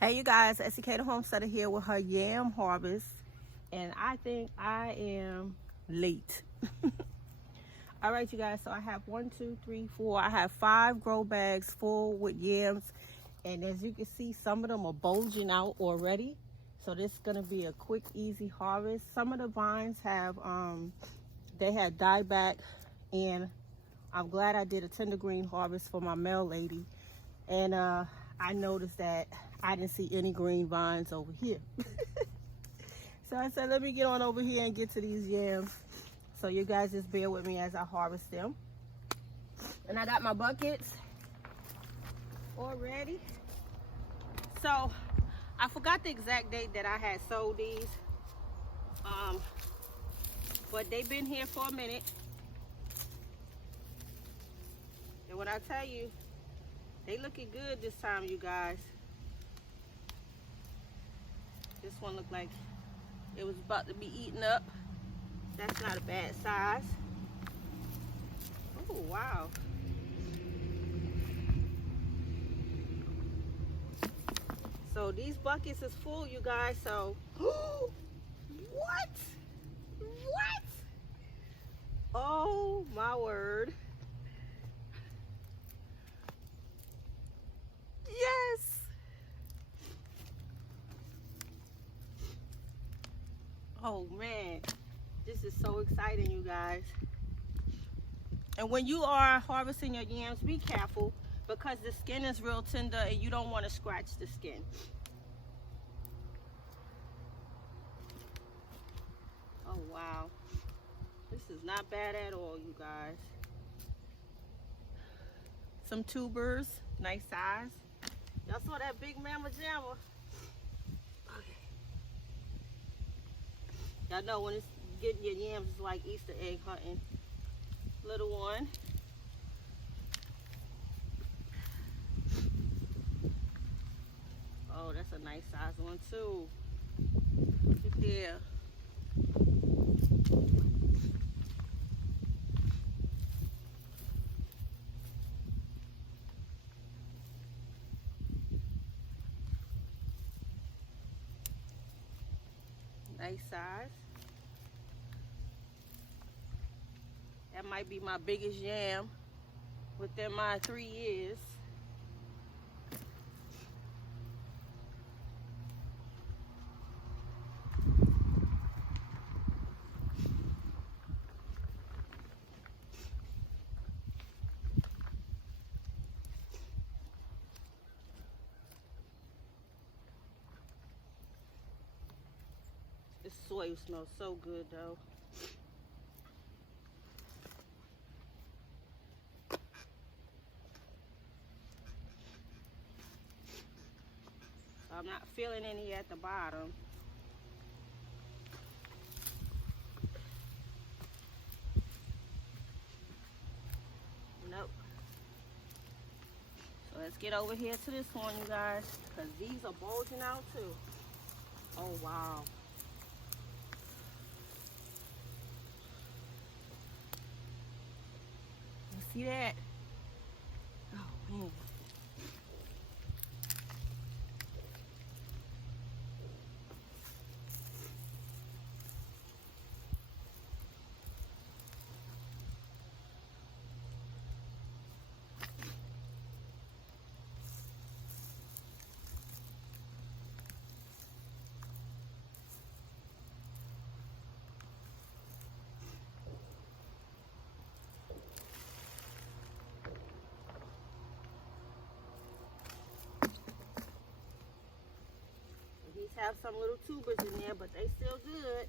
Hey you guys, Esikhomesteddah here with her yam harvest, and I think I am late. All right, you guys, so I have 1, 2, 3, 4. I have 5 grow bags full with yams, and as you can see, some of them are bulging out already. So this is gonna be a quick, easy harvest. Some of the vines have, they had died back, and I'm glad I did a tender green harvest for my male lady. And I noticed that I didn't see any green vines over here. So I said, let me get on over here and get to these yams. So you guys just bear with me as I harvest them. And I got my buckets all ready. So I forgot the exact date that I had sold these. But they've been here for a minute. And when I tell you, they looking good this time, you guys. This one looked like it was about to be eaten up. That's not a bad size. Oh, wow. So these buckets is full, you guys, so. What? What? Oh, my word. Yes. Oh man, this is so exciting, you guys. And when you are harvesting your yams, be careful because the skin is real tender and you don't want to scratch the skin. Oh wow, this is not bad at all, you guys. Some tubers, nice size. Y'all saw that big mama jammer? Okay. Y'all know when it's getting your yams, it's like Easter egg hunting. Little one. Oh, that's a nice size one too. Look at there. Nice size. That might be my biggest yam within my 3 years. This soy smells so good though. I'm not feeling any at the bottom. Nope. So let's get over here to this one, you guys, because these are bulging out too. Oh wow. You see that? Oh man. These have some little tubers in there, but they still good.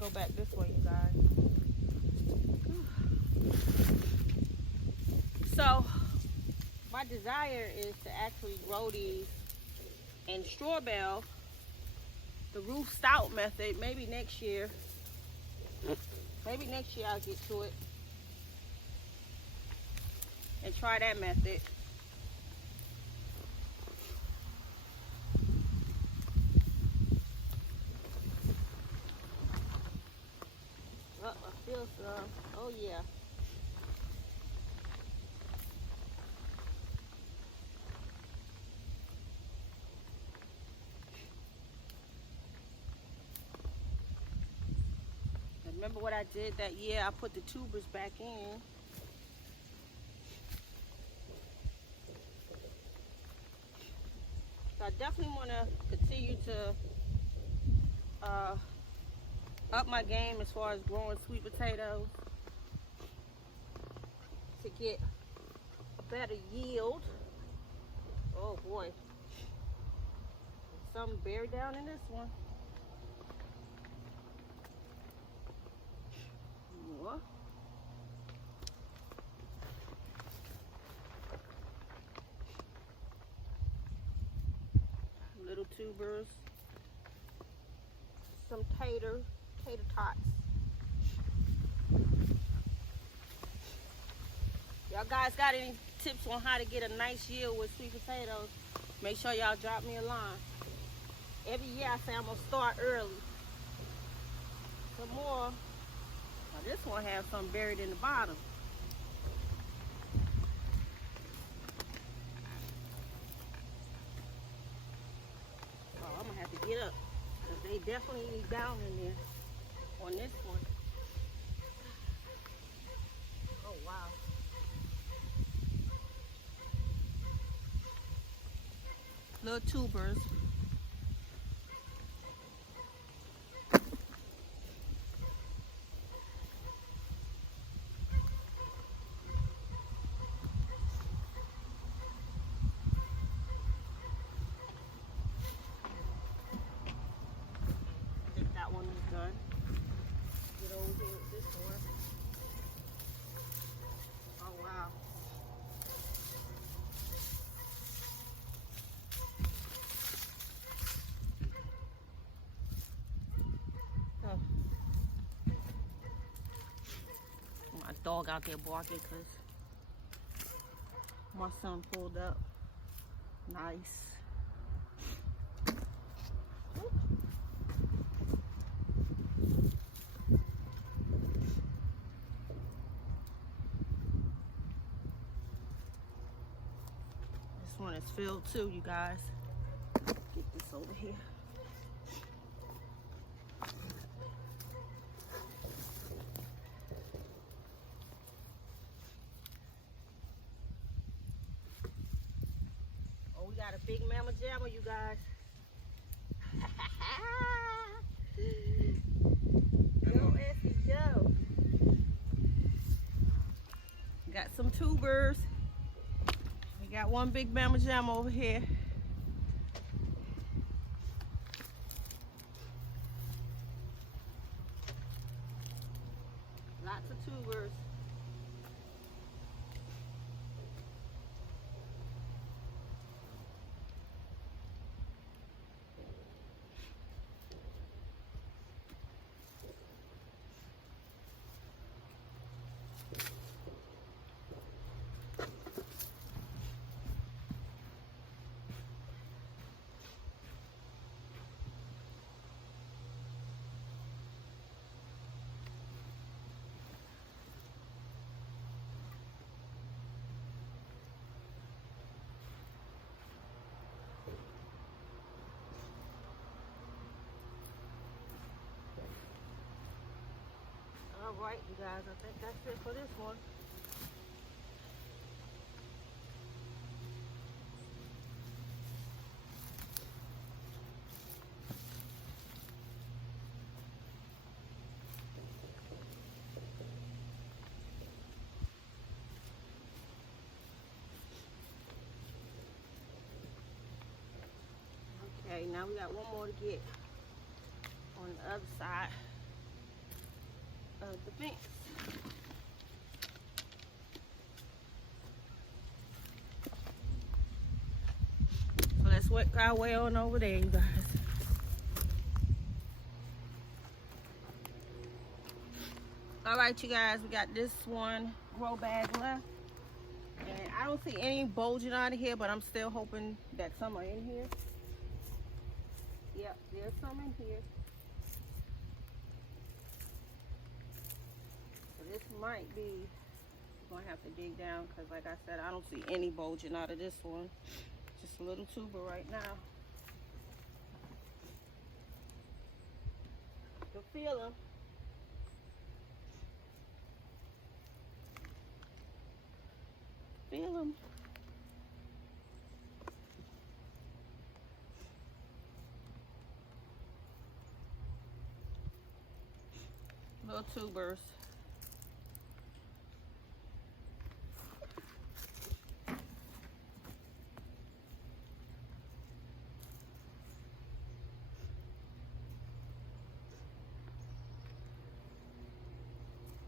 Go back this way, you guys. So my desire is to actually grow these And straw bale, the roof stout method, maybe next year. Maybe next year I'll get to it and try that method. Oh, I feel some. Oh yeah. Remember what I did that year? I put the tubers back in. So I definitely want to continue to up my game as far as growing sweet potatoes to get a better yield. Oh boy, there's something buried down in this one. More. Little tubers, some tater tots. Y'all guys got any tips on how to get a nice yield with sweet potatoes? Make sure y'all drop me a line. Every year I say I'm gonna start early. Some more. Now this one has something buried in the bottom. Oh, I'm gonna have to get up because they definitely need down in there on this one. Oh wow. Little tubers. Done. Get over here with this one. Oh wow. Oh. My dog out there barking because my son pulled up. Nice. One is filled too, you guys. Get this over here. Oh, we got a big mama jammer, you guys. Yo, Esky Joe. Got some tubers. Got one big mama jam over here. Lots of tubers. All right, you guys, I think that's it for this one. Okay, now we got one more to get on the other side of the fence. So let's work our way on over there, you guys. All right, you guys, we got this one grow bag left. And I don't see any bulging out of here, but I'm still hoping that some are in here. Yep, there's some in here. So this might be, I'm gonna have to dig down because like I said, I don't see any bulging out of this one. Just a little tuber right now. You can feel them. Feel them. Little tubers.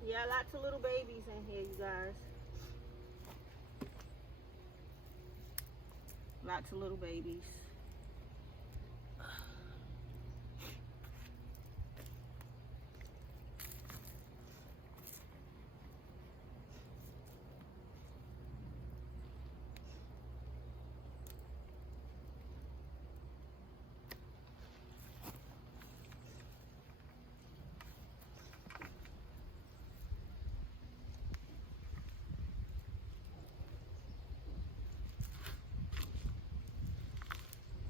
Yeah, lots of little babies in here, you guys. Lots of little babies.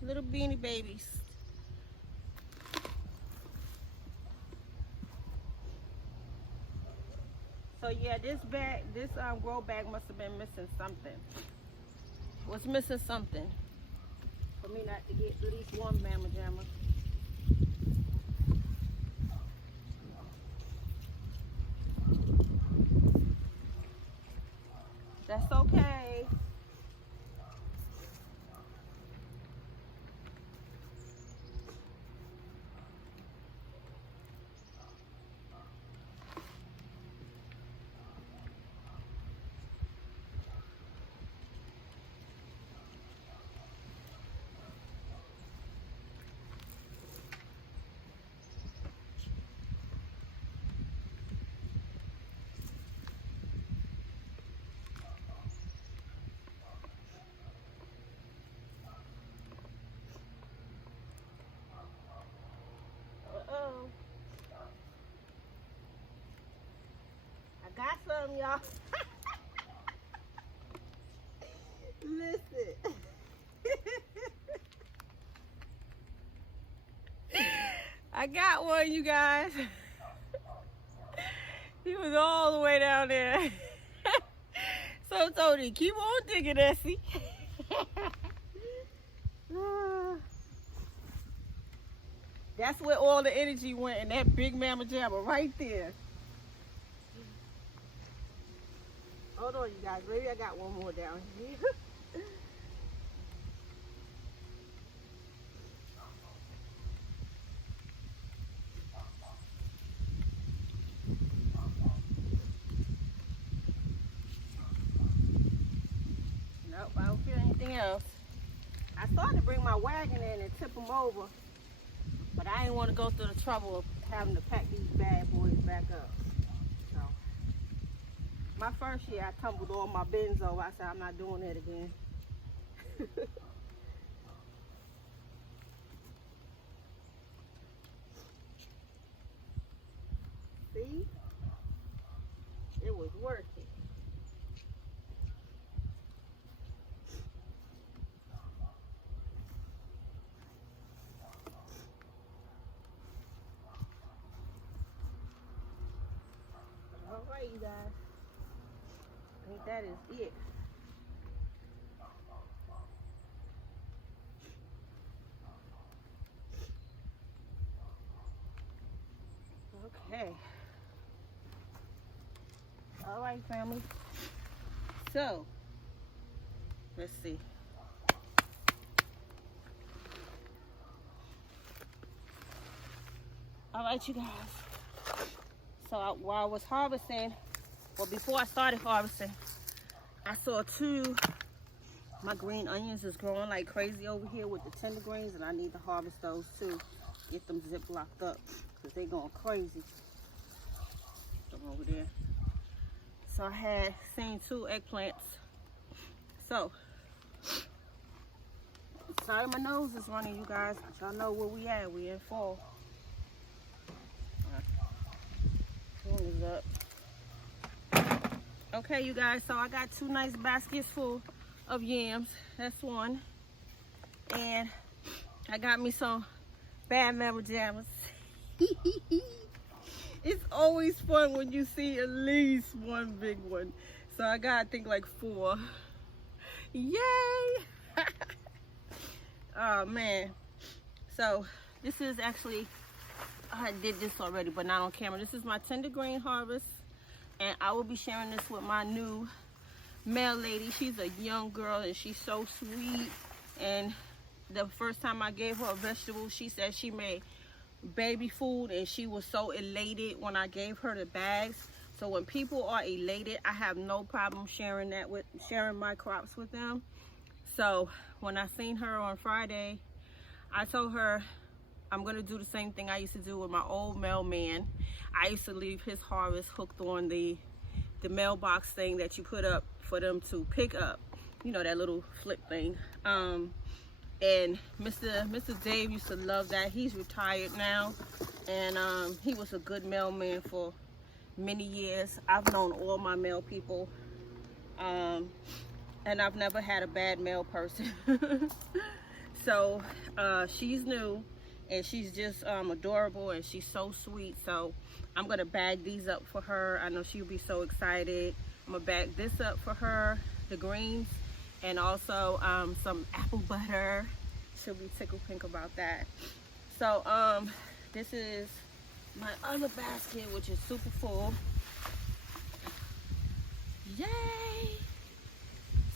Little beanie babies. So yeah, this grow bag must have been missing something. Was missing something for me not to get at least one mamma jamma. That's okay. I got some, y'all. Listen. I got one, you guys. He was all the way down there. So Tony, keep on digging, Essie. That's where all the energy went in that big mamma jamma right there. Hold on, you guys. Maybe I got one more down here. Nope, I don't feel anything else. I started to bring my wagon in and tip them over, but I didn't want to go through the trouble of having to pack these bad boys back up. So, my first year, I tumbled all my bins over. I said, I'm not doing that again. See? It was worth it. All right, you guys. I think that is it. Okay. All right, family. So, let's see. All right, you guys. So while I was harvesting, well, before I started harvesting, I saw two My green onions is growing like crazy over here with the tender greens, and I need to harvest those too. Get them zip-locked up because they're going crazy. Come over there. So I had seen 2 eggplants. So, sorry my nose is running, you guys, but y'all know where we at. We in fall. Phone is up. Okay, you guys, so I got 2 nice baskets full of yams. That's one. And I got me some bad mama jammers. It's always fun when you see at least one big one. So I got, I think, like 4. Yay! Oh man. So this is actually, I did this already but not on camera. This is my tender green harvest, and I will be sharing this with my new mail lady. She's a young girl and she's so sweet, and the first time I gave her a vegetable, she said she made baby food and she was so elated when I gave her the bags. So when people are elated, I have no problem sharing my crops with them. So when I seen her on Friday, I told her I'm gonna do the same thing I used to do with my old mailman. I used to leave his harvest hooked on the mailbox thing that you put up for them to pick up, you know, that little flip thing. And Mr. Dave used to love that. He's retired now, and he was a good mailman for many years. I've known all my mail people, and I've never had a bad mail person. So she's new, and she's just adorable, and she's so sweet. So I'm gonna bag these up for her. I know she'll be so excited. I'm gonna bag this up for her, the greens, and also some apple butter. She'll be tickled pink about that. So this is my other basket, which is super full. Yay!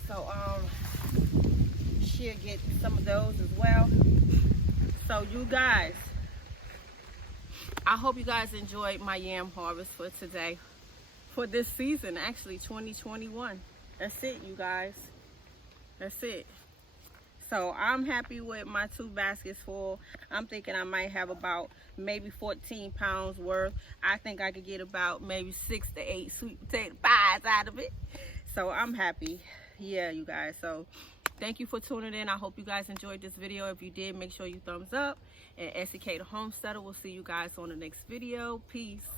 So she'll get some of those as well. So you guys, I hope you guys enjoyed my yam harvest for today, for this season, actually 2021. That's it, you guys. That's it. So I'm happy with my 2 baskets full. I'm thinking I might have about maybe 14 pounds worth. I think I could get about maybe 6 to 8 sweet potato pies out of it. So I'm happy. Yeah, you guys. So thank you for tuning in. I hope you guys enjoyed this video. If you did, make sure you thumbs up. And Esikhomesteddah will see you guys on the next video. Peace.